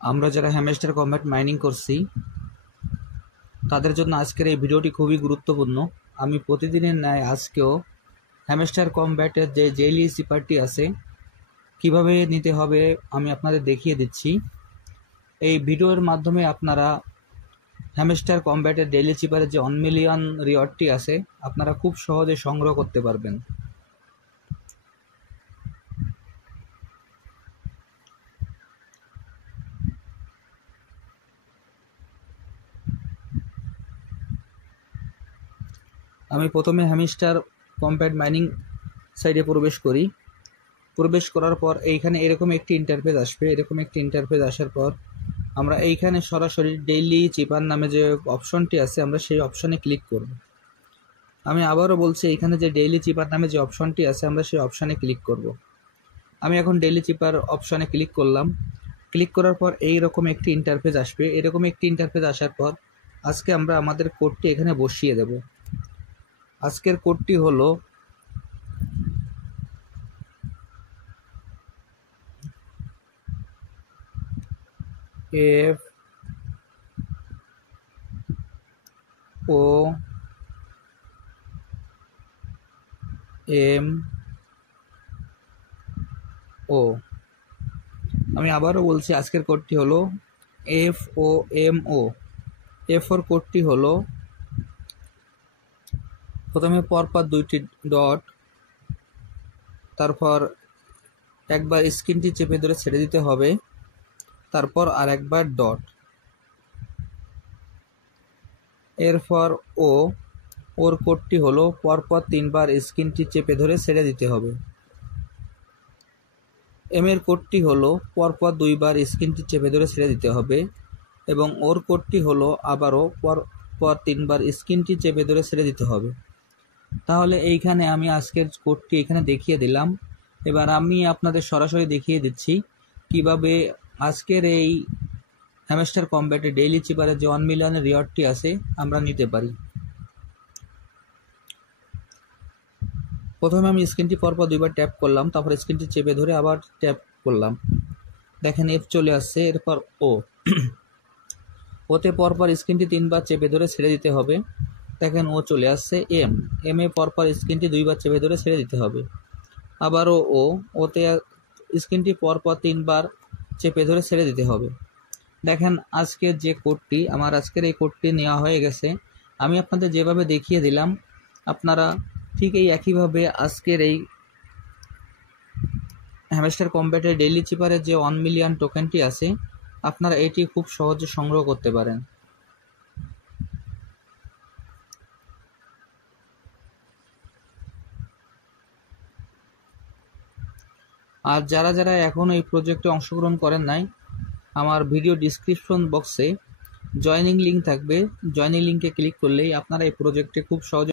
আমরা যারা hamster combat mining করছি তাদের জন্য আজকের এই ভিডিওটি খুবই গুরুত্বপূর্ণ। আমি প্রতিদিনের ন্যায় আজকেও হ্যামস্টার কম্ব্যাটের যে ডেইলি চিপারটি আছে কিভাবে নিতে হবে আমি আপনাদের দেখিয়ে দিচ্ছি। এই ভিডিওর মাধ্যমে আপনারা হ্যামস্টার কম্ব্যাটের ডেইলি চিপারের যে 1 মিলিয়ন রিওয়ার্ডটি আছে আপনারা খুব সহজে সংগ্রহ করতে পারবেন। আমি প্রথমে হ্যামস্টার কম্ব্যাট মাইনিং সাইটে প্রবেশ করি। প্রবেশ করার পর এইখানে এরকম একটি ইন্টারফেস আসবে। এরকম একটি ইন্টারফেস আসার পর আমরা এইখানে সরাসরি ডেইলি চিপার নামে যে অপশনটি আছে আমরা সেই অপশনে ক্লিক করব। আমি আবারও বলছি, এইখানে যে ডেইলি চিপার নামে যে অপশনটি আছে আমরা সেই অপশনে ক্লিক করব। আমি এখন ডেইলি চিপার অপশনে ক্লিক করলাম। ক্লিক করার পর এইরকম একটি ইন্টারফেস আসবে। এরকম একটি ইন্টারফেস আসার পর আজকে আমরা আমাদের কোডটি এখানে বসিয়ে দেব। আজকের কোডটি হলো FOMO। আমি আবারও বলছি, আজকের কোডটি হলো FOMO। এর কোডটি হলো প্রথমে পরপর দুইটি ডট, তারপর একবার স্ক্রিনটি চেপে ধরে ছেড়ে দিতে হবে, তারপর আর একবার ডট, এরপর ওর কোডটি হলো পরপর 3বার স্ক্রিনটি চেপে ধরে ছেড়ে দিতে হবে। এর কোডটি হলো পরপর 2বার স্ক্রিনটি চেপে ধরে ছেড়ে দিতে হবে এবং ওর কোডটি হলো আবারও পরপর 3বার স্ক্রিনটি চেপে ধরে ছেড়ে দিতে হবে। তাহলে এইখানে আমি আজকের কোডটি এখানে দেখিয়ে দিলাম। এবার আমি আপনাদের সরাসরি দেখিয়ে দিচ্ছি কিভাবে আজকের এই হ্যামস্টার কম্ব্যাটে ডেইলি চিপারের যে 1 মিলিয়নের রিওয়ার্ডটি আছে আমরা নিতে পারি। প্রথমে আমি স্ক্রিনটি পরপর 2বার ট্যাপ করলাম, তারপর স্ক্রিনটি চেপে ধরে আবার ট্যাপ করলাম। দেখেন F চলে আসছে। এরপর ওতে পরপর স্ক্রিনটি 3বার চেপে ধরে ছেড়ে দিতে হবে। দেখেন ও চলে আসছে। এম এ পরপর স্ক্রিনটি 2বার চেপে ধরে ছেড়ে দিতে হবে। আবারও ওতে স্ক্রিনটি পরপর 3বার চেপে ধরে ছেড়ে দিতে হবে। দেখেন আজকের যে কোডটি, আমার আজকের এই কোডটি নেওয়া হয়ে গেছে। আমি আপনাদের যেভাবে দেখিয়ে দিলাম আপনারা ঠিক এই একইভাবে আজকের এই হ্যামস্টার কম্ব্যাটের ডেইলি চিপারের যে 1 মিলিয়ন টোকেনটি আছে আপনারা এটি খুব সহজে সংগ্রহ করতে পারেন। আর যারা যারা এখনও এই প্রজেক্টে অংশগ্রহণ করেন নাই, আমার ভিডিও ডিসক্রিপশন বক্সে জয়েনিং লিঙ্ক থাকবে। জয়েনিং লিঙ্কে ক্লিক করলেই আপনারা এই প্রজেক্টে খুব সহজে